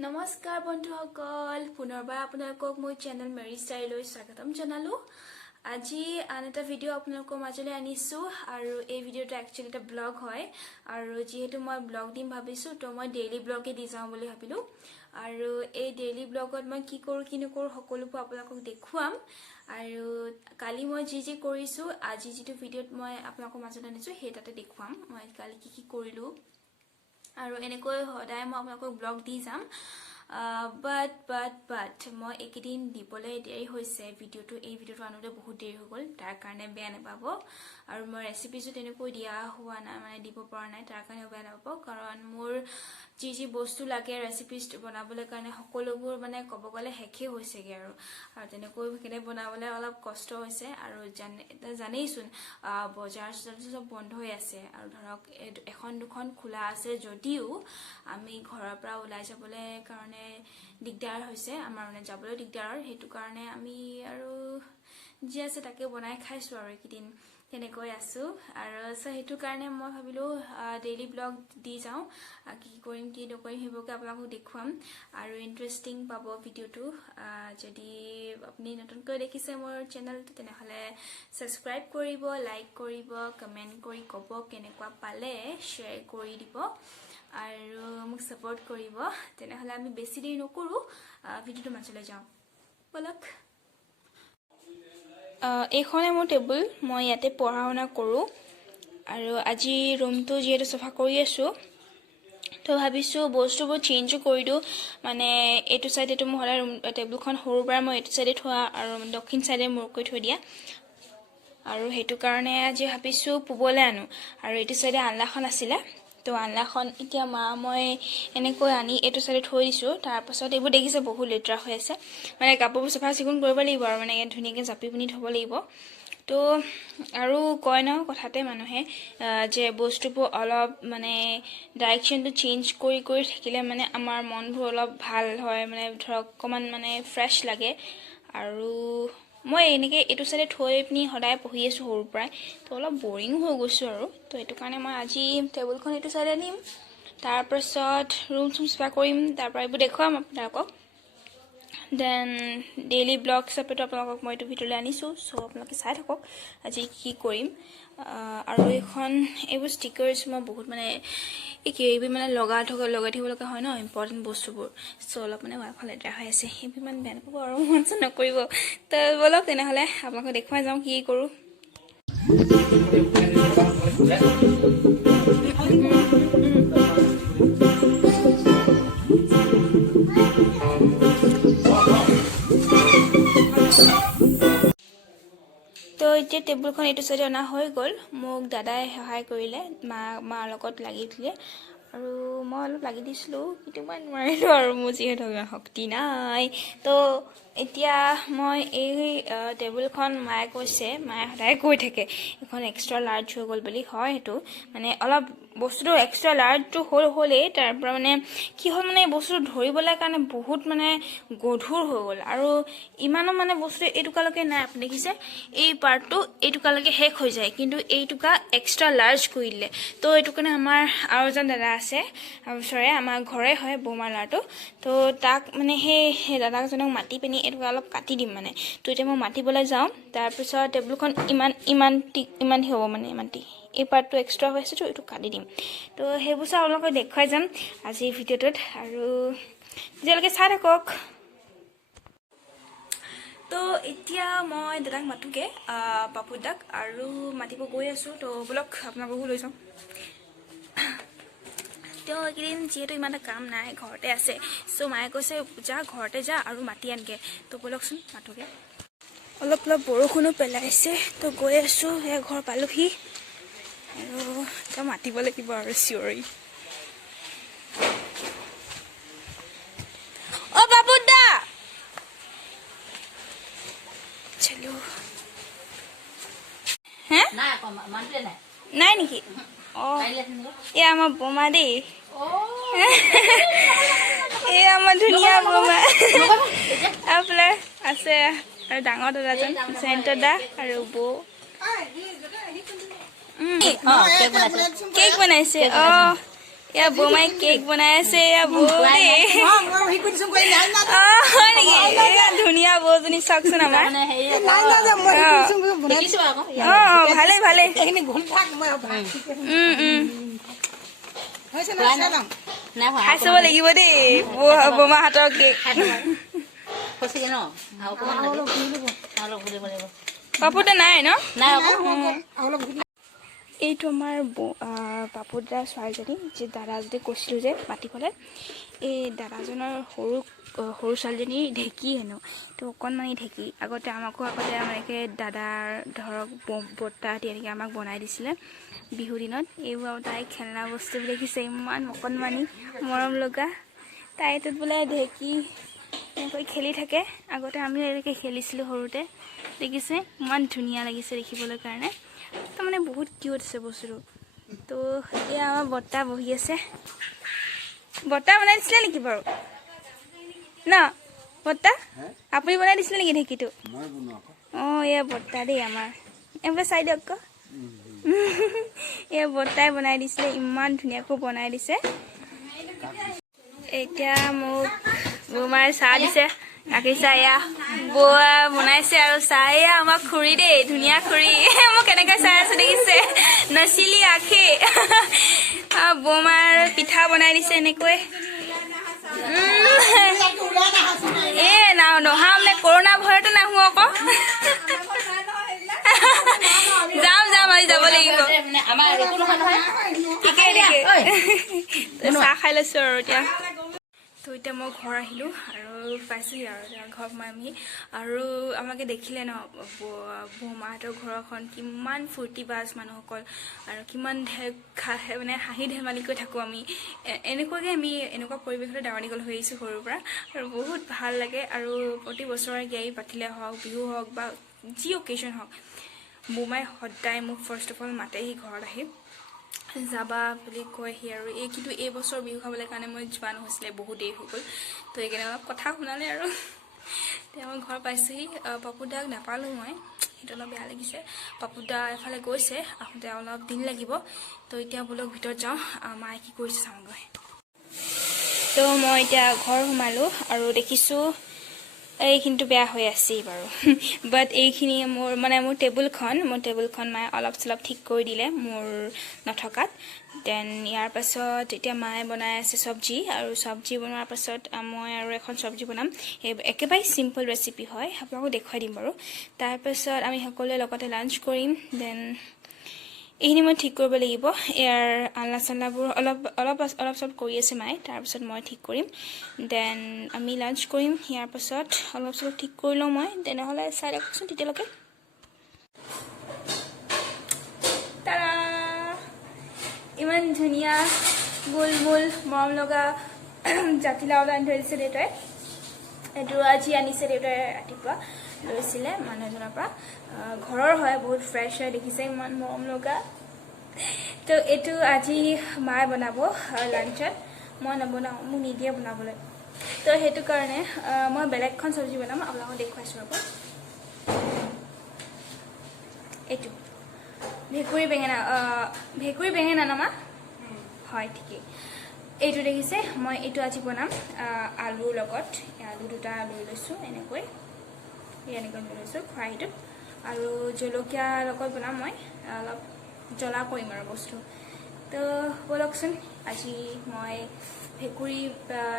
নমস্কাৰ বন্ধুসকল পুনৰবাৰ আপোনালোকক মোৰ চেনেল মেৰী ষ্টাইললৈ স্বাগতম জনালো আজি আন এটা ভিডিঅ' আপোনালোকৰ মাজলৈ আনিছো আৰু এই ভিডিঅ'টো একচুৱেলি এটা ব্লগ হয় আৰু যেহেতু মই ব্লগ দিম ভাবিছো তো মই ডেইলি ব্লগে দি যাওঁ বুলি ভাবিলো আৰু এই ডেইলি ব্লগত মই কি কৰো কি নকৰো সকলোবোৰ আপোনালোকক দেখুৱাম আৰু কালি মই যি কৰিছো আজি যেটো ভিডিঅ'ত মই আপোনালোকৰ মাজলৈ আনিছো হেটাতে দেখুৱাম মই কালি কি কৰিলো আৰু এনেকৈ সদায় মই আপোনালোকক ব্লগ দি যাম but মই একদিন দিবলৈ দেৰি হৈছে ভিডিঅ'টো এই ভিডিঅ'টো আনোতে বহুত দেৰি হৈ গ'ল তাৰ কাৰণে বেয়া নাপাব আৰু মই ৰেচিপিটো তেনেকৈ দিয়া হোৱা নাই মানে দিব পৰা নাই তাৰ কাৰণে বেয়া নাপাব কাৰণ মোৰ যি বস্তু লাগে ৰেচিপিজ বনাবলৈ কাৰণে সকলোবোৰ মানে ক'ব গ'লে হেকে হৈছেগে আৰু তেনেকৈ কেনে বনাবলৈ অলপ কষ্ট হৈছে আৰু জানেইচোন বজাৰ সব বন্ধ হৈ আছে আৰু ধৰক এখন দুখন খোলা আছে যদিও আমি ঘৰৰ পৰা ওলাই যাবলৈ কাৰণে দিগদাৰ হৈছে আমাৰ মানে যাবলৈ দিগদাৰ হেতু কাৰণে আমি আৰু যি আছে তাকে বনাই খাইছো আৰু একদিন তেনেকৈ আছো আৰু হেতু কাৰণে মই ভাবিলো ডেইলি ব্লগ দি যাওঁ কি কৰিম কি নকৰিম হেবোকে আপোনালোকক দেখুৱাম আৰু ইন্টাৰেষ্টিং পাব ভিডিঅ'টো যদি আপুনি নতুনকৈ দেখিছে মোৰ চেনেলটো তেনেহলে সাবস্ক্ৰাইব কৰিব লাইক কৰিব কমেন্ট কৰি ক'ব কেনেকুৱা পালে শ্বেয়াৰ কৰি দিব আৰু মোক সাপোৰ্ট কৰিব তেনেহলে আমি বেছি দেৰি নকৰো ভিডিঅ'টো মাজলৈ যাওঁ বলক এইখনে মোৰ টেবুল মই ইয়াতে পঢ়া শুনা কৰো আৰু আজি ৰুমটো যেহেতু সফা কৰি আছো তো ভাবিছো বস্তুবোৰ চেঞ্জ কৰি দিও মানে এটো সাইডেটো মোৰ হলা টেবুলখন সৰু পৰা মই এটো সাইডে থোৱা আৰু দক্ষিণ সাইডে মোৰ কৈ থৈ দিয়া আৰু হেতু কাৰণে আজি ভাবিছো পুবলে আনো আৰু এটো সাইডে আনলাখন আছিল তো আনলাখন এতিয়া মা মই এনেকৈ আনি এটো সাইডে থৈ দিছো তাৰ পাছত এইবোৰ দেখিছে বহুত লেটৰা হৈ আছে মানে কাপোৰবোৰ সফা চিকুণ কৰিব লাগিব আৰু মানে ধুনিয়াকৈ জাপি পিনি থব লাগিব তো আৰু কয় ন কথাতে মানুহে যে বস্তুবোৰ অলপ মানে ডাইৰেকশনটো চেঞ্জ কৰি থাকিলে মানে আমাৰ মনবোৰ অলপ ভাল হয় মানে ধৰক কমান মানে ফ্ৰেশ লাগে আৰু মই এনেকে এটো সাইডে থৈ পিনি সদায় পঢ়ি আছো সৰুৰ পৰাই তো অলপ বৰিং হৈ গৈছো আৰু তো এটো কাৰণে মই আজি টেবুলখন এটো সাইডে নিম তাৰ পাছত ৰুম সফা কৰিম তাৰ পৰা এইবোৰ দেখুৱাম আপোনালোকক দেন ডেইলি ব্লগ হিচাপেটো আপোনালোকক মই এইটো ভিডিঅ'লৈ আনিছো সো আপোনালোকে চাই থাকক আজি কি কৰিম আৰু এখন এইবোৰ ষ্টিকাৰ্ছ মই বহুত মানে এইবোৰ মানে লগাই থাকিব লগা হয় ন ইম্পৰ্টেন্ট বস্তুবোৰ সো অলপ মানে ৱাইফাল লেটাৰ হৈ আছে এইবোৰ মানে বেয়া নাপাব আৰু মনচ নকৰিব তো বলক তেনেহলে আপোনালোকক দেখুৱাই যাওঁ কি কৰো তো এতিয়া টেবুলখন এটো সাইডে অনা হৈ গ'ল মোক দাদাই সহায় কৰিলে মাৰ লগত লাগি দিলে আৰু মই অলপ লাগি দিছিলো কিন্তু মই নোৱাৰিলো আৰু মোৰ যিহেতু শক্তি নাই তো এতিয়া মই এই টেবুলখন মায়ে কৈছে মায়ে সদায় কৈ থাকে এখন এক্সট্ৰা লাৰ্জ হৈ গ'ল বুলি হয় হেতু মানে অলপ বস্তুটো এক্সট্ৰা লাৰ্জটো হলে তাৰ পৰা মানে কি হ'ল মানে বস্তুটো ধৰিবলৈ কাৰণে বহুত মানে গধুৰ হৈ গ'ল আৰু ইমানো মানে বস্তু এটুকালৈকে নাই আপুনি দেখিছে এই পাৰ্টটো এটুকালৈকে শেষ হৈ যায় কিন্তু এইটুকা এক্সট্ৰা লাৰ্জ কৰিলে তো এইটো কাৰণে আমাৰ আৰু এজন দাদা আছে ওচৰে আমাৰ ঘৰে হয় বৌমাৰ ল'ৰাটো তো তাক মানে সেই দাদাজনক মাতি পিনি এইটো অলপ কাটি দিম মানে তো এতিয়া মই মাতিবলৈ যাওঁ তাৰ পিছত টেবুলখন ইমান হ'ব মানে ইমানটি এই পাৰ্টটো এক্সট্ৰা হৈ আছে তো এইটো কাটি দিম তো সেইবোৰ চাই আপোনালোকক দেখুৱাই যাম আজি ভিডিঅ'টোত আৰু যেতিয়ালৈকে চাই থাকক তো এতিয়া মই দাদাক মাতোগে পাপু দাক আৰু মাতিব গৈ আছো তো বলক আপোনালোককো লৈ যাওঁ তো এইকেইদিন যেহেতু ইমান এটা কাম নাই ঘৰতে আছে সো মায়ে কৈছে যা ঘৰতে যা আৰু মাতি আনগে তো বলকচোন মাতোগে অলপ বৰষুণো পেলাইছে তো গৈ আছো হে ঘৰ পালোহি আৰু তো মাতিব লাগিব আৰু চিঞৰি অ বাবু দা চলো হে নাই নেকি অ এ আমাৰ বোমা দেই এই আমাৰ ধুনীয়া বোমা আপোনাৰ আছে আৰু ডাঙৰ দাদাজন জয়ন্ত দা আৰু বৌ কেক বনাইছে এয়া বৌমাই কেক বনাই আছে এয়া বৌ দেই ধুনীয়া বৌজনী চাওকচোন আমাৰ ভালেই ভালেই খাই চাব লাগিব দেই বৌমা হাতৰ কেক পাপুদা নাই ন এইটো আমাৰ পাপুদা ছোৱালীজনী যে দাদা যদি কৈছিলোঁ যে মাতিবলৈ এই দাদাজনৰ সৰু ছোৱালীজনীৰ ঢেঁকী হেনো তো অকণমানি ঢেঁকী আগতে আমাকে দাদাৰ ধৰক বৰ্তাহঁতি এনেকৈ আমাক বনাই দিছিলে বিহু দিনত এইবোৰ তাই খেলনা বস্তু দেখিছে ইমান অকণমানি মৰম লগা তাইটোত বোলে ঢেঁকী এনেকৈ খেলি থাকে আগতে আমিও এনেকৈ খেলিছিলোঁ সৰুতে দেখিছে ইমান ধুনীয়া লাগিছে দেখিবলৈ কাৰণে তো মানে বহুত কিউট আছে বস্তুটো তো এয়া আমাৰ বৰ্তা বহি আছে বৰ্তা বনাই দিছিলে নেকি বাৰু ন বৰ্তা আপুনি বনাই দিছিলে নেকি ঢেঁকীটো অঁ এয়া বৰ্তা দেই আমাৰ এবাৰ চাই দিয়ক আকৌ এয়া বৰ্তাই বনাই দিছিলে ইমান ধুনীয়াকৈ বনাই দিছে এতিয়া মোক বৌমাই চাহ দিছে গাখীৰ চাহ এয়া বৌৱা বনাইছে আৰু চাহ এয়া আমাক খুৰী দেই ধুনীয়া খুৰী মোক কেনেকৈ চাই আছে দেখিছে নচিলি আখে বৌমাৰ পিঠা বনাই দিছে এনেকৈ নহা মানে কৰোণা ভয়তো নাহো আকৌ যাম আজি যাব লাগিব চাহ খাই লৈছো আৰু এতিয়া তো এতিয়া মই ঘৰ আহিলোঁ আৰু পাইছোঁহি আৰু ঘৰ সোমাই আমি আৰু আমাকে দেখিলে ন বৌমাহঁতৰ ঘৰখন কিমান ফূৰ্তি বাজ মানুহসকল আৰু কিমান মানে হাঁহি ধেমালিকৈ থাকোঁ আমি এনেকুৱাকৈ আমি এনেকুৱা পৰিৱেশতে ডাঙৰ দীঘল হৈ আহিছোঁ সৰুৰ পৰা আৰু বহুত ভাল লাগে আৰু প্ৰতি বছৰে গাড়ী পাতিলে হওক বিহু হওক বা যি অকেজন হওক বৌমাই সদায় মোক ফাৰ্ষ্ট অফ অল মাতেহি ঘৰত আহি যাবা বুলি কয়হি আৰু কিন্তু এইবছৰ বিহু খাবলৈ কাৰণে মই যোৱা নহৈছিলে বহুত দেৰি হৈ গ'ল তো সেইকাৰণে অলপ কথা শুনালে আৰু তেওঁ মই ঘৰ পাইছোঁহি পাপুদাক নাপালোঁ মই সেইটো অলপ বেয়া লাগিছে পাপুদা এফালে গৈছে আহোঁতে অলপ দিন লাগিব তো এতিয়া বোলক ভিতৰত যাওঁ মায়ে কি কৰিছে চাওঁগৈ তো মই এতিয়া ঘৰ সোমালোঁ আৰু দেখিছোঁ এইখিনিতো বেয়া হৈ আছেই বাৰু বাট এইখিনি মোৰ টেবুলখন মায়ে অলপ চলপ ঠিক কৰি দিলে মোৰ নথকাত দেন ইয়াৰ পাছত এতিয়া মায়ে বনাই আছে চব্জি আৰু চব্জি বনোৱাৰ পাছত মই আৰু এখন চব্জি বনাম একেবাৰে চিম্পল ৰেচিপি হয় আপোনালোকক দেখুৱাই দিম বাৰু তাৰপাছত আমি সকলোৱে লগতে লাঞ্চ কৰিম দেন এইখিনি মই ঠিক কৰিব লাগিব ইয়াৰ আলনা চালনাবোৰ অলপ চলপ কৰি আছে মায়ে তাৰপিছত মই ঠিক কৰিম দেন আমি লাঞ্চ কৰিম ইয়াৰ পাছত অলপ চলপ ঠিক কৰি লওঁ মই তেনেহ'লে চাই ৰাখকচোন তেতিয়ালৈকে তাৰা ইমান ধুনীয়া গোল মৰম লগা জাতিলাও আনি থৈ দিছে দেউতাই এইটো আজি আনিছে দেউতাই ৰাতিপুৱা লৈছিলে মানুহ এজনৰ পৰা ঘৰৰ হয় বহুত ফ্ৰেছ হয় দেখিছে ইমান মৰম লগা তো এইটো আজি মায়ে বনাব লাঞ্চত মই নবনাওঁ মোক নিদিয়ে বনাবলৈ তো সেইটো কাৰণে মই বেলেগখন চব্জি বনাম আপোনালোকক দেখুৱাইছোঁ আকৌ এইটো ভেকুৰী বেঙেনা ন মা হয় ঠিকেই এইটো দেখিছে মই এইটো আজি বনাম আলুৰ লগত আলু দুটা লৈ লৈছোঁ এনেকৈ লৈ লৈছোঁ খৰাহীটোত আৰু জলকীয়াৰ লগত বনাম মই অলপ জ্বলা কৰিম আৰু বস্তু তো ব'লকচোন আজি মই ভেকুৰী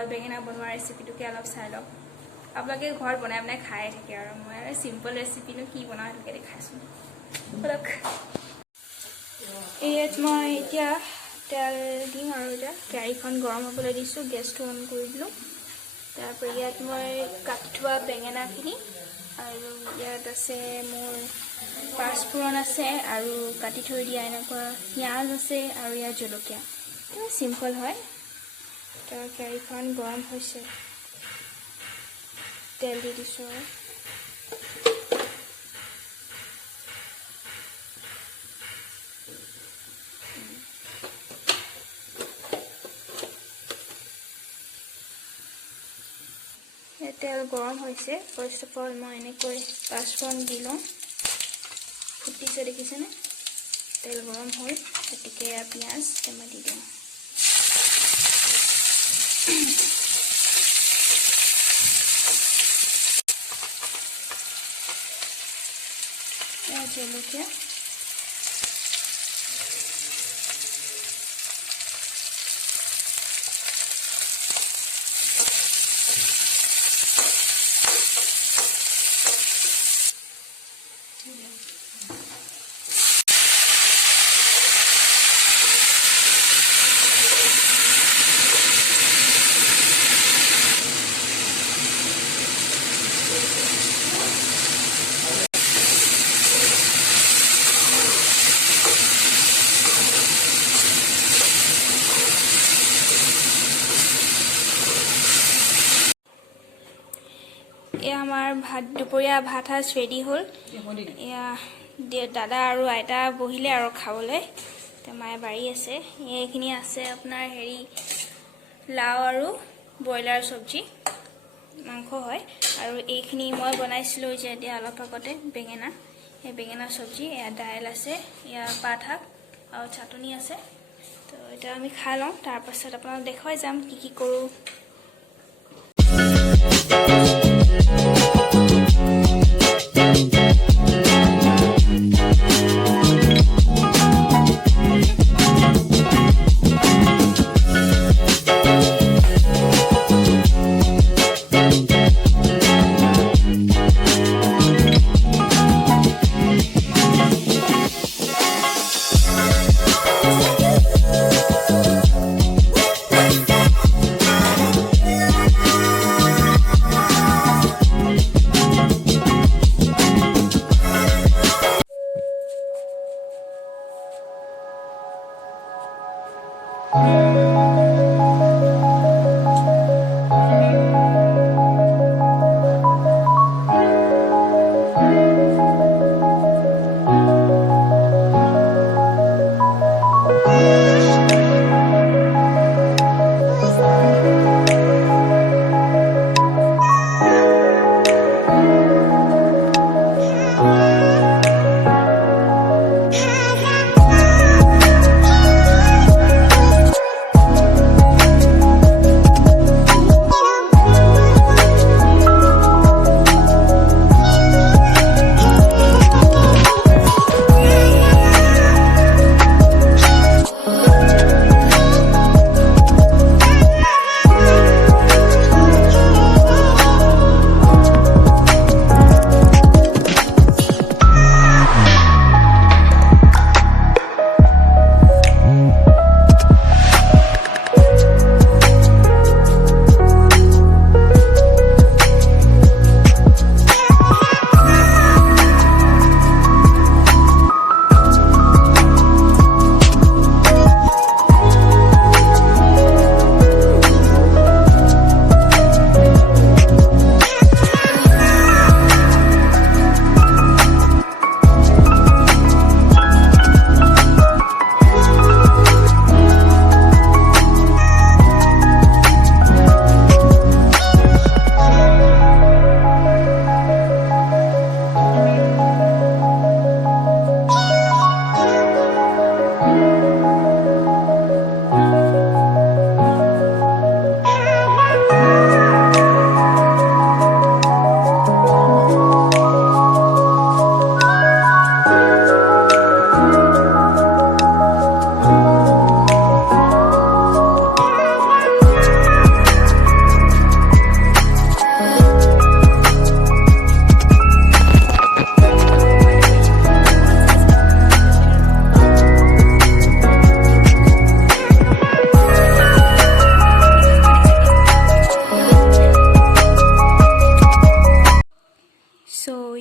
বেঙেনা বনোৱা ৰেচিপিটোকে অলপ চাই লওক আপোনালোকে ঘৰত বনাই খাই থাকে আৰু মই আৰু চিম্পল ৰেচিপিনো কি বনাওঁ সেইটোকে দেখাইছোঁ ব'লক ইয়াত মই এতিয়া তেল দিম আৰু এতিয়া কেৰাহীখন গৰম হ'বলৈ দিছোঁ গেছটো অন কৰি দিলোঁ তাৰপৰা ইয়াত মই কাটি থোৱা বেঙেনাখিনি আৰু ইয়াত আছে মোৰ পাঁচফোৰণ আছে আৰু কাটি থৈ দিয়া এনেকুৱা পিঁয়াজ আছে আৰু ইয়াত জলকীয়া চিম্পল হয় তো কেৰাহীখন গৰম হৈছে তেল দি দিছোঁ তেল গৰম হৈছে ফাৰ্ষ্ট অফ অল মই এনেকৈ পাঁচফোৰণ দি লওঁ ফুটিছে দেখিছেনে তেল গৰম হ'ল গতিকে পিঁয়াজ মই দি দিওঁ জলকীয়া এয়া আমাৰ দুপৰীয়া ভাত সাজ ৰেডি হ'ল। এয়া দাদা আৰু আইতা বহিলে আৰু খাবলৈ। মায়ে বাঢ়ি আছে। এইখিনি আছে আপোনাৰ লাও আৰু ব্ৰইলাৰ চব্জি মাংস হয়। আৰু এইখিনি মই বনাইছিলোঁ যে এতিয়া অলপ আগতে বেঙেনা, সেই বেঙেনা চব্জি। এয়া দাইল আছে, এয়া পাত শাক আৰু চাটনি আছে। তো এতিয়া আমি খাই লওঁ, তাৰপাছত আপোনাক দেখুৱাই যাম কি কি কৰোঁ।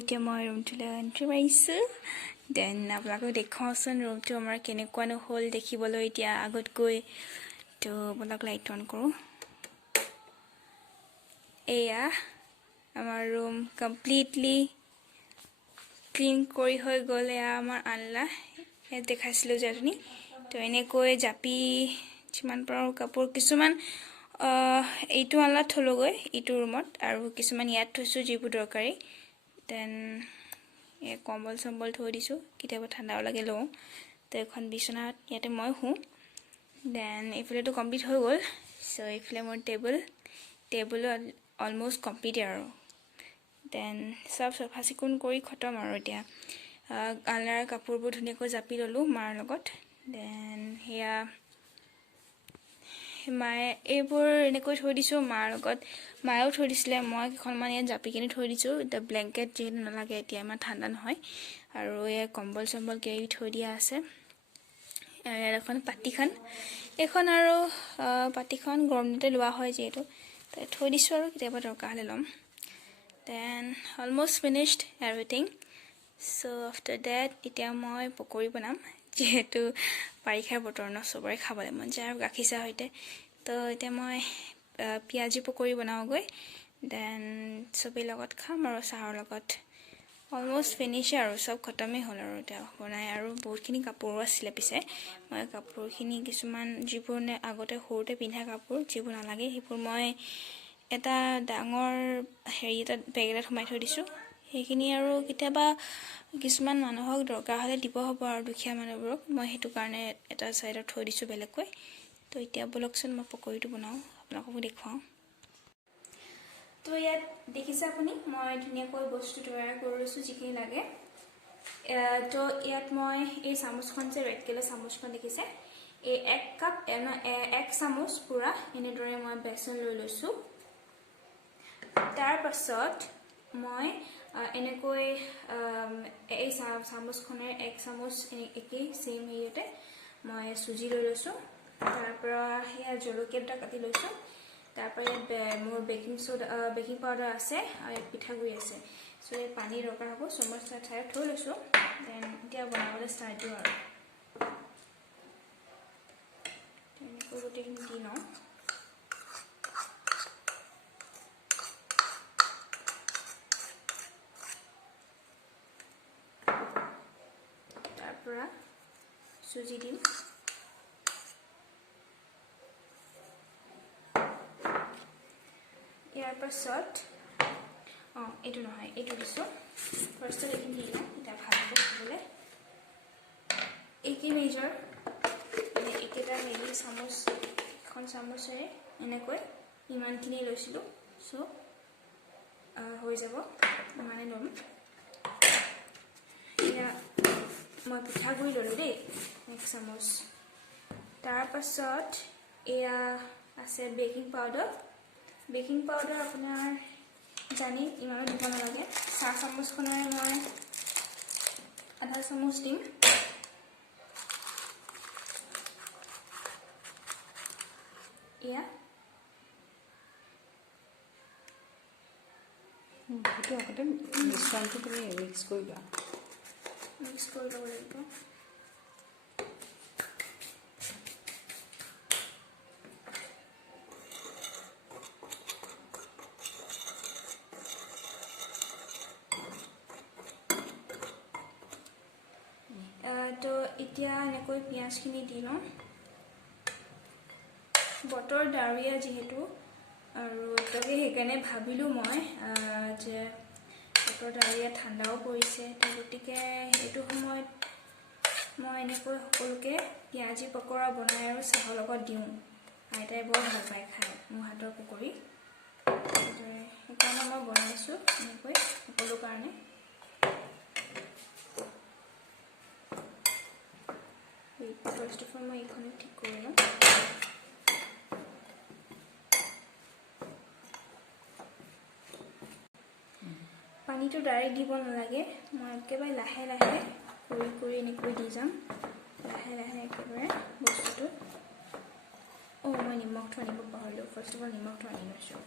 এতিয়া মই ৰুমটোলৈ এণ্ট্ৰি মাৰিছোঁ। দেন আপোনালোকক দেখুৱাওঁচোন ৰুমটো আমাৰ কেনেকুৱানো হ'ল দেখিবলৈ এতিয়া আগতকৈ। তো আপোনাক লাইট অন কৰোঁ। এয়া আমাৰ ৰুম কমপ্লিটলি ক্লিন কৰি হৈ গ'ল। এয়া আমাৰ আনলা ইয়াত দেখাইছিলোঁ যে আপুনি। তো এনেকৈ জাপি যিমান পাৰোঁ কাপোৰ কিছুমান এইটো আনলাত থ'লোগৈ ইটো ৰুমত, আৰু কিছুমান ইয়াত থৈছোঁ যিবোৰ দৰকাৰী। দেন এই কম্বল চম্বল থৈ দিছোঁ, কেতিয়াবা ঠাণ্ডাও লাগে লওঁ। তো এখন বিচনাত ইয়াতে মই শুওঁ। দেন এইফালেতো কমপ্লিট হৈ গ'ল। চ' এইফালে মোৰ টেবুল অলম'ষ্ট কমপ্লিট আৰু দেন চব চাফা চিকুণ কৰি খতম আৰু এতিয়া আলনাৰ কাপোৰবোৰ ধুনীয়াকৈ জাপি ল'লোঁ মাৰ লগত দেন সেয়া মায়ে এইবোৰ এনেকৈ থৈ দিছোঁ মাৰ লগত মায়েও থৈ দিছিলে মই কেইখনমান ইয়াত জাপি কিনি থৈ দিছোঁ এতিয়া ব্লেংকেট যিহেতু নালাগে এতিয়া ইমান ঠাণ্ডা নহয় আৰু এই কম্বল চম্বল কেৰি থৈ দিয়া আছে ইয়াত এখন পাতিখন এইখন আৰু পাতিখন গৰম দিনতে লোৱা হয় যিহেতু তাই থৈ দিছোঁ আৰু কেতিয়াবা দৰকাৰ হ'লে ল'ম দেন অলম'ষ্ট ফিনিছড এভৰিথিং চ' আফটাৰ ডেট এতিয়া মই পকৰি বনাম যিহেতু বাৰিষাৰ বতৰ ন চবৰে খাবলৈ মন যায় আৰু গাখীৰ চাহৰ সৈতে তো এতিয়া মই পিঁয়াজী পকৰি বনাওঁগৈ দেন চবেই লগত খাম আৰু চাহৰ লগত অলম'ষ্ট ফিনিছে আৰু চব খতমেই হ'ল আৰু এতিয়া বনাই আৰু বহুতখিনি কাপোৰো আছিলে পিছে মই কাপোৰখিনি কিছুমান যিবোৰ আগতে সৰুতে পিন্ধা কাপোৰ যিবোৰ নালাগে সেইবোৰ মই এটা ডাঙৰ বেগ এটাত সোমাই থৈ দিছোঁ সেইখিনি আৰু কেতিয়াবা কিছুমান মানুহক দৰকাৰ হ'লে দিব হ'ব আৰু দুখীয়া মানুহবোৰক মই সেইটো কাৰণে এটা ছাইডত থৈ দিছোঁ বেলেগকৈ তো এতিয়া ব'লকচোন মই পকৰিটো বনাওঁ আপোনালোককো দেখুৱাওঁ তো ইয়াত দেখিছে আপুনি মই ধুনীয়াকৈ বস্তু তৈয়াৰ কৰি লৈছোঁ যিখিনি লাগে তো ইয়াত মই এই চামুচখন যে ৰেড কালাৰ চামুচখন দেখিছে এই 1 কাপ 1 চামুচ পূৰা এনেদৰে মই বেচন লৈ লৈছোঁ তাৰ পাছত মই এনেকৈ এই চামুচখনৰ 1 চামুচ একেই চেম হেৰিতে মই চুজি লৈ লৈছোঁ তাৰপৰা সেয়া জলকীয়া দুটা কাটি লৈছোঁ তাৰপৰা ইয়াত মোৰ বেকিং পাউডাৰ আছে আৰু ইয়াত পিঠাগুড়ি আছে চ' ইয়াত পানী দৰকাৰ হ'ব চামুচ ঠাইত থৈ লৈছোঁ দেন এতিয়া বনাবলৈ ষ্টাৰ্ট দিওঁ আৰু তেনেকৈ গোটেইখিনি দি লওঁ তাৰপৰা চুজি দিম ইয়াৰ পাছত এইটো নহয় এইটো দিছোঁ ফাৰ্ষ্টত এইখিনি দি লওঁ এতিয়া ভালকৈ খাবলৈ এইখিনি মেজৰ মানে একেটা মেলি চামুচ এখন চামুচেৰে এনেকৈ ইমানখিনি লৈছিলোঁ চ' হৈ যাব ইমানে ল'ম এয়া মই পিঠাগুড়ি ল'লোঁ দেই 1 চামুচ তাৰ পাছত এয়া আছে বেকিং পাউডাৰ আপোনাৰ জানি ইমানো দিব নালাগে চাহ চামুচখনেৰে মই আধা চামুচ দিম এয়া সেইটো আগতে মিশ্ৰণটো তুমি মিক্স কৰি লোৱা মিক্স কৰি ল'ব লাগিব তো এতিয়া এনেকৈ পিঁয়াজখিনি দি লওঁ বতৰ ডাৱৰীয়া যিহেতু আৰু তাকে সেইকাৰণে ভাবিলোঁ মই যে বতৰ ডাৱৰীয়া ঠাণ্ডাও পৰিছে তো গতিকে এইটো সময়ত মই এনেকৈ সকলোকে পিঁয়াজী পকৰা বনাই আৰু চাহৰ লগত দিওঁ আইতাই বৰ ভাল পায় খাই মোৰ হাতৰ পকৰি সেইকাৰণে মই বনাইছোঁ এনেকৈ সকলো কাৰণে ফাৰ্ষ্ট অফ অল মই এইখনো ঠিক কৰি লওঁ পানীটো ডাইৰেক্ট দিব নালাগে মই একেবাৰে লাহে লাহে কৰি এনেকৈ দি যাম লাহে লাহে একেবাৰে বস্তুটো মই নিমখটো আনিব পাহৰিলোঁ ফাৰ্ষ্ট অফ অল নিমখটো আনি লৈছোঁ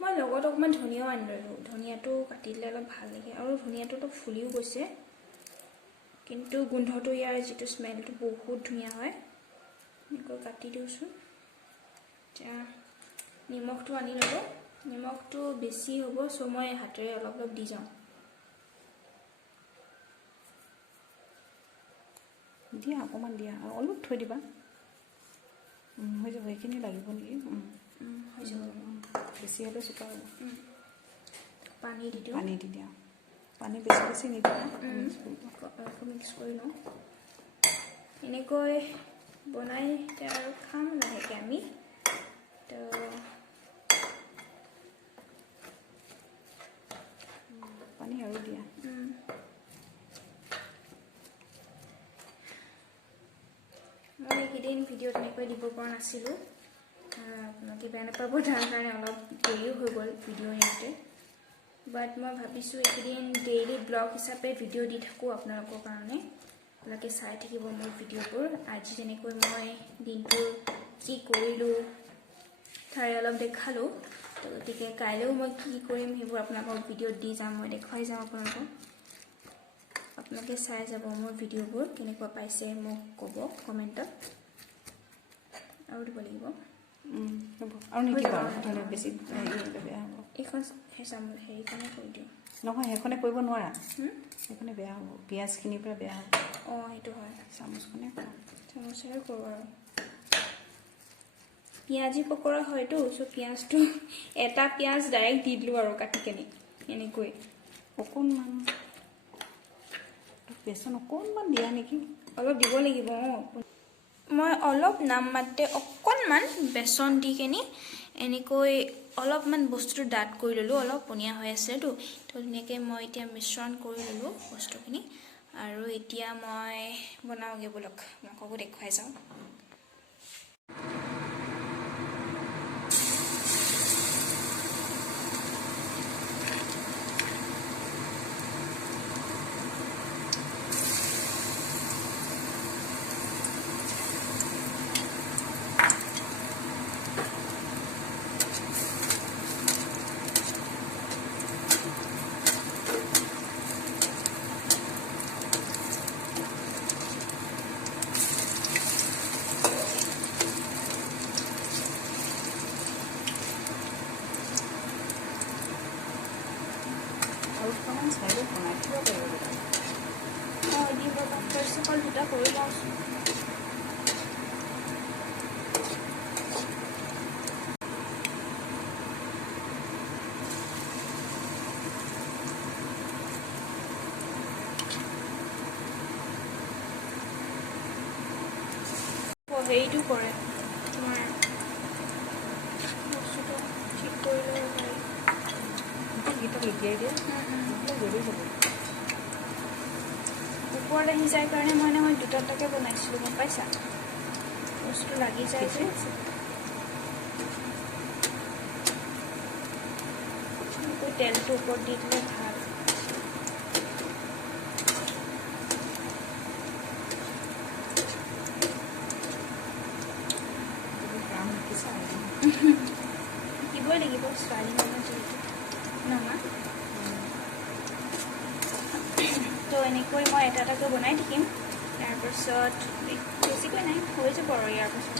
মই লগত অকণমান ধনিয়াও আনি ল'লোঁ ধনিয়াটো কাটি দিলে অলপ ভাল লাগে আৰু ধনিয়াটোতো ফুলিও গৈছে কিন্তু গোন্ধটো ইয়াৰ যিটো স্মেলটো বহুত ধুনীয়া হয় এনেকৈ কাটি দিওঁচোন এতিয়া নিমখটো আনি ল'লোঁ নিমখটো বেছি হ'ব চ' মই হাতেৰে অলপ অলপ দি যাওঁ দিয়া অকণমান দিয়া আৰু অলপ থৈ দিবা হৈ যাব এইখিনি লাগিব নেকি হৈ যাব বেছি হ'লে চোকা হ'ব পানী দি দিওঁ পানী দি দিয়া পানী বেছি নিদিবা মিক্স কৰি লওঁ এনেকৈ বনাই এতিয়া আৰু খাম লাহেকৈ আমি তো পানী আৰু দিয়া মই এইকেইদিন ভিডিঅ' তেনেকৈ দিব পৰা নাছিলোঁ আপোনালোকে বেয়া নাপাব তাৰ কাৰণে অলপ দেৰিও হৈ গ'ল ভিডিঅ' ইয়াতে বাট মই ভাবিছোঁ এইকেইদিন ডেইলি ব্লগ হিচাপে ভিডিঅ' দি থাকোঁ আপোনালোকৰ কাৰণে আপোনালোকে চাই থাকিব মোৰ ভিডিঅ'বোৰ আজি যেনেকৈ মই দিনটোৰ কি কৰিলোঁ তাৰে অলপ দেখালোঁ তো গতিকে কাইলৈও মই কি কৰিম সেইবোৰ আপোনালোকক ভিডিঅ'ত দি যাম মই দেখুৱাই যাম আপোনালোকে চাই যাব মোৰ ভিডিঅ'বোৰ কেনেকুৱা পাইছে মোক ক'ব কমেণ্টত আৰু দিব লাগিব আৰু নিদিব আৰু বেছি বেয়া হ'ব এইখন হেৰিখনে কৰি দিওঁ নহয় সেইখনে কৰিব নোৱাৰা সেইখনে বেয়া হ'ব পিঁয়াজখিনিৰ পৰা বেয়া হ'ব অঁ সেইটো হয় চামুচখনে কৰা চামুচেৰে কৰোঁ আৰু পিঁয়াজী পকৰা হয়তো চ' পিঁয়াজটো এটা পিঁয়াজ ডাইৰেক্ট দি দিলোঁ আৰু কাটি কেনি এনেকৈ অকণমান বেচন অকণমান দিয়া নেকি অলপ দিব লাগিব অঁ মই অলপ নামমাত্ৰে অকণমান বেচন দি কেনি এনেকৈ অলপমান বস্তুটো ডাঠ কৰি ল'লোঁ অলপ পনীয়া হৈ আছেতো তো ধুনীয়াকৈ মই এতিয়া মিশ্ৰণ কৰি ল'লোঁ বস্তুখিনি আৰু এতিয়া মই বনাওঁগৈ ব'লক আপোনালোককো দেখুৱাই যাওঁ অকণমান চাইডত বনাই থ'ব পাৰিব অঁ দিব ফাৰ্ষ্ট অফ অল দুটা কৰি লওঁচোন হেৰিটো কৰে তোমাৰ বস্তুটো ঠিক কৰি ল'ব পাৰি গীতক এতিয়াই দিয়ে নহ'লে জ্বলি যাব ওপৰত আহি যায় কাৰণে মই দুটা দুটাকৈ বনাইছিলোঁ গম পাইছা বস্তুটো লাগি যায় যে তেলটো ওপৰত দি দিলে ভাল শিকিবই লাগিব ছোৱালী মানুহ যিহেতু নহয় তো এনেকৈ মই এটা এটাকৈ বনাই থাকিম তাৰপাছত বেছিকৈ নাই হৈ যাব আৰু ইয়াৰ পাছত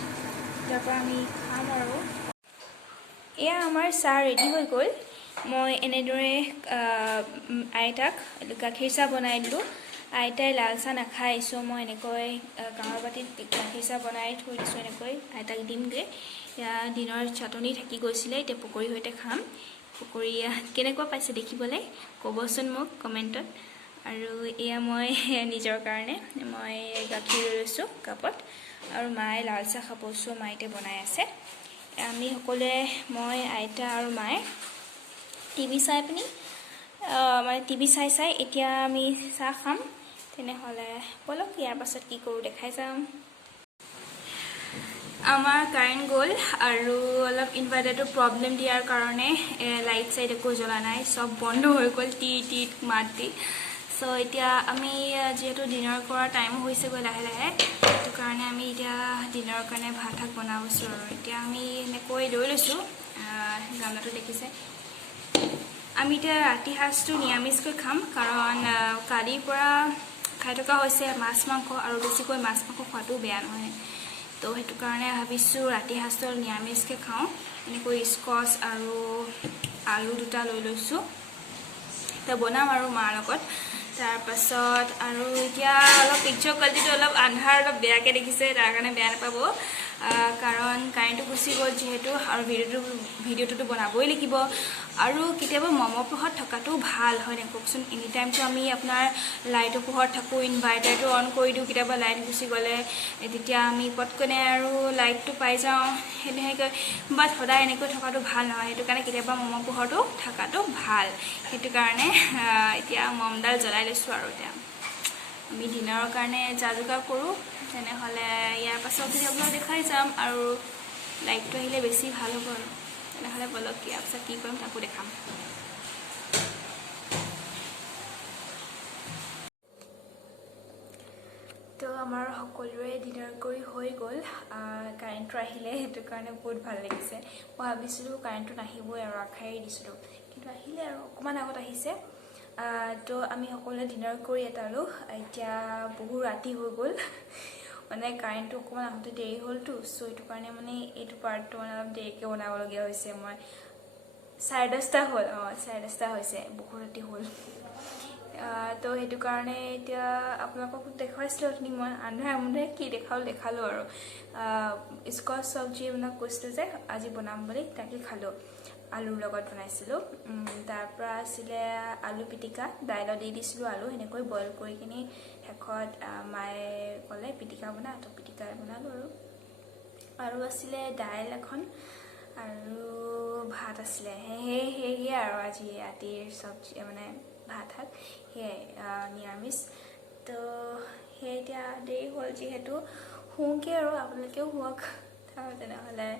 তাৰ পৰা আমি খাম আৰু এয়া আমাৰ চাহ ৰেডি হৈ গ'ল মই এনেদৰে আইতাক গাখীৰ চাহ বনাই দিলোঁ আইতাই লাল চাহ নাখায় চ' মই এনেকৈ কাঁহৰ বাতিত গাখীৰ চাহ বনাই থৈ দিছোঁ এনেকৈ আইতাক দিমগৈ দিনৰ চাটনি থাকি গৈছিলে এতিয়া পকৰীৰ সৈতে খাম পকৰী কেনেকুৱা পাইছে দেখিবলৈ ক'বচোন মোক কমেণ্টত আৰু এয়া মই নিজৰ কাৰণে মই গাখীৰ লৈছোঁ কাপত আৰু মায়ে লাল চাহ খাব চ' মায়ে বনাই আছে আমি সকলোৱে মই আইতা আৰু মায়ে টিভি চাই পিনি মানে টিভি চাই এতিয়া আমি চাহ খাম তেনেহ'লে ব'লক ইয়াৰ পাছত কি কৰোঁ দেখাই যাম আমাৰ কাৰেণ্ট গ'ল আৰু অলপ ইনভাৰ্টাৰটো প্ৰব্লেম দিয়াৰ কাৰণে লাইট চাইট একো জ্বলা নাই চব বন্ধ হৈ গ'ল টিত মাত দি চ' এতিয়া আমি যিহেতু ডিনাৰ কৰা টাইম হৈছেগৈ লাহে লাহে সেইটো কাৰণে আমি এতিয়া ডিনাৰৰ কাৰণে ভাত শাক বনাবছোঁ আৰু এতিয়া আমি এনেকৈ লৈ লৈছোঁ গামলাটো দেখিছে আমি এতিয়া ৰাতি সাঁজটো নিৰামিষকৈ খাম কাৰণ কালিৰ পৰা খাই থকা হৈছে মাছ মাংস আৰু বেছিকৈ মাছ মাংস খোৱাটো বেয়া নহয় তো সেইটো কাৰণে ভাবিছোঁ ৰাতি সাঁজটো নিৰামিষকৈ খাওঁ এনেকৈ স্কচ আৰু আলু দুটা লৈ লৈছোঁ এতিয়া বনাম আৰু মাৰ লগত তাৰপাছত আৰু এতিয়া অলপ পিকচাৰ কোৱালিটিটো অলপ আন্ধাৰ অলপ বেয়াকৈ দেখিছে তাৰ কাৰণে বেয়া নাপাব কাৰণ কাৰেণ্টটো গুচি গ'ল যিহেতু আৰু ভিডিঅ'টোতো বনাবই লাগিব আৰু কেতিয়াবা মমৰ পোহৰত থকাটো ভাল হয় নাই কওকচোন এনি টাইমটো আমি আপোনাৰ লাইটৰ পোহৰত থাকোঁ ইনভাৰ্টাৰটো অন কৰি দিওঁ কেতিয়াবা লাইট গুচি গ'লে তেতিয়া আমি পটকনে আৰু লাইটটো পাই যাওঁ সেনেকৈ বাট সদায় এনেকৈ থকাটো ভাল নহয় সেইটো কাৰণে কেতিয়াবা মমৰ পোহৰটো থকাটো ভাল সেইটো কাৰণে এতিয়া মমডাল জ্বলাই লৈছোঁ আৰু এতিয়া আমি ডিনাৰৰ কাৰণে যা যোগাৰ কৰোঁ তেনেহ'লে ইয়াৰ পাছত যদি আপোনাক দেখাই যাম আৰু লাইটটো আহিলে বেছি ভাল হ'ব আৰু তেনেহ'লে বলক ইয়াৰ পাছত কি কৰিম তাকো দেখাম তো আমাৰ সকলোৰে ডিনাৰ কৰি হৈ গ'ল কাৰেণ্টটো আহিলে সেইটো কাৰণে বহুত ভাল লাগিছে মই ভাবিছিলোঁ কাৰেণ্টটো নাহিবই আৰু আশাই দিছিলোঁ কিন্তু আহিলে আৰু অকণমান আগত আহিছে তো আমি সকলোৱে ডিনাৰ কৰি এটালোঁ এতিয়া বহু ৰাতি হৈ গ'ল মানে কাৰেণ্টটো অকণমান আহোঁতে দেৰি হ'লতো চ' এইটো কাৰণে মানে এইটো পাৰ্টটো মানে অলপ দেৰিকৈ বনাবলগীয়া হৈছে মই 10:30 হ'ল 10:30 হৈছে বহুত ৰাতি হ'ল তো সেইটো কাৰণে এতিয়া আপোনালোকক দেখুৱাইছিলোঁ অথনি মই আন্ধাৰে কি দেখালোঁ আৰু স্কচ চব্জি আপোনাক কৈছিলোঁ যে আজি বনাম বুলি তাকে খালোঁ আলুৰ লগত বনাইছিলোঁ তাৰপৰা আছিলে আলু পিটিকা দাইলত দি দিছিলোঁ আলু সেনেকৈ বইল কৰি কিনি শেষত মায়ে ক'লে পিটিকা বনা তো পিটিকা বনালোঁ আৰু আছিলে দাইল এখন আৰু ভাত আছিলে সেয়ে আৰু আজি ৰাতিৰ চব্জি মানে ভাত শাক সেয়াই নিৰামিষ তো সেই এতিয়া দেৰি হ'ল যিহেতু শুওঁগৈ আৰু আপোনালোকেও শুৱক তেনেহ'লে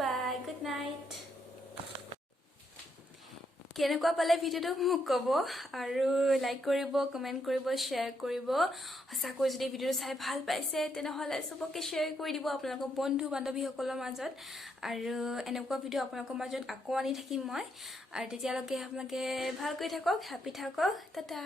বাই গুড নাইট কেনেকুৱা পালে ভিডিঅ'টো মোক ক'ব আৰু লাইক কৰিব কমেণ্ট কৰিব শ্বেয়াৰ কৰিব সঁচাকৈ যদি ভিডিঅ'টো চাই ভাল পাইছে তেনেহ'লে চবকে শ্বেয়াৰ কৰি দিব আপোনালোকৰ বন্ধু বান্ধৱীসকলৰ মাজত আৰু এনেকুৱা ভিডিঅ' আপোনালোকৰ মাজত আকৌ আনি থাকিম মই আৰু তেতিয়ালৈকে আপোনালোকে ভালকৈ থাকক হেপী থাকক টাটা